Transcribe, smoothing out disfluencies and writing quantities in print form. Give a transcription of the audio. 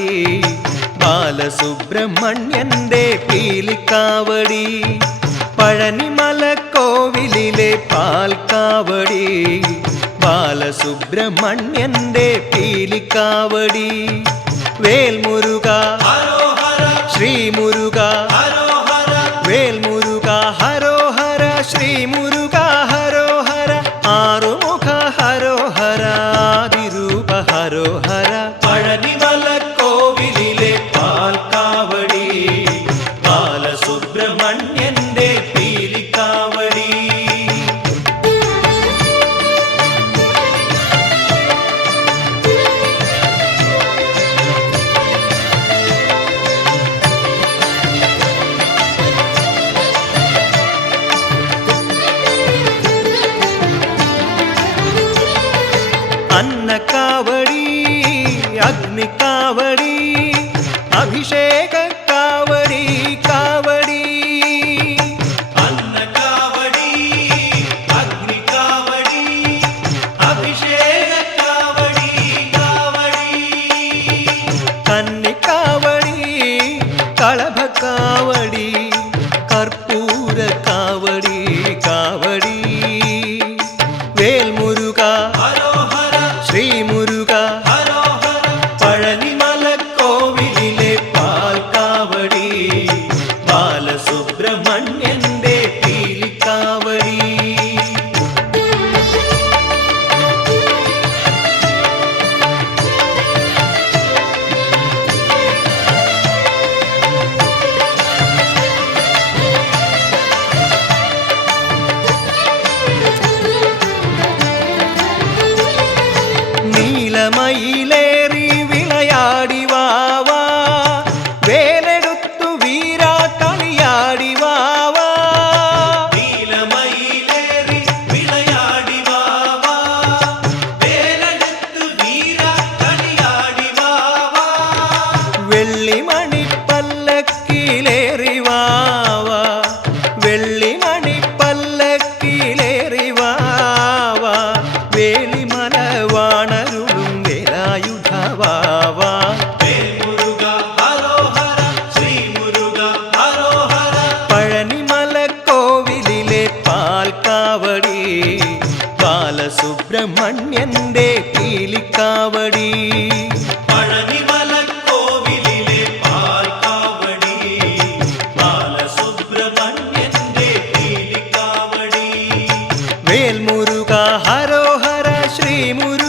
കാവടി ബാലസുബ്രഹ്മണ്യന്റെ പീലിക്കാവടി പഴനിമല കോവിലിലെ പാൽക്കാവടി ബാലസുബ്രഹ്മണ്യന്റെ പീലിക്കാവടി വേൽമുരുക ശ്രീമുരുക വേൽമുരുക ഹരോഹര ശ്രീമുരുക ഹരോഹര ആറുമുഖ ഹരോഹര ആദിരൂപ ഹരോഹര പഴനിമല കോവിലിലെ പാൽക്കാവടി ബാലസുബ്രഹ്മണ്യന്റെ പീലിക്കാവടി അന്നക്കാവടി അഗ്നിക്കാവടി അഭിഷേക കാവടി കാവടി അന്നക്കാവടി അഗ്നിക്കാവടി അഭിഷേക കാവടി കാവടി കന്നിക്കാവടി കളഭക്കാവടി കർപ്പൂര കാവടി കാവടി വേൽമുരുക ശ്രീമുരുക പഴനിമല കോവിലിലെ പാൽക്കാവടി ബാലസുബ്രഹ്മണ്യന്റെ പീലിക്കാവടി നീലമയിലേറി വിളയാടി വാവാ വേലെടുത്തു വീരാ കളിയാടി വാവാ നീലമയിലേറി വിളയാടി വാവാ വേലെടുത്തു വീരാ കളിയാടി വാവാ വെള്ളിമണി പല്ലക്കിലേറി വാവാ വെള്ളിമണി പല്ലക്കിലേറി വാവാ വേലിമല വാണരുളും വേലായുധ വാവാ വേൽമുരുക ഹരോഹര ശ്രീമുരുക ഹരോഹര പഴനിമല കോവിലിലെ പാൽക്കാവടി ബാലസുബ്രഹ്മണ്യന്റെ പീലിക്കാവടി പഴനിമല കോവിലിലെ പാൽക്കാവടി ബാലസുബ്രഹ്മണ്യന്റെ പീലിക്കാവടി വേൽമുരുക ഹരോഹര ശ്രീമുരുക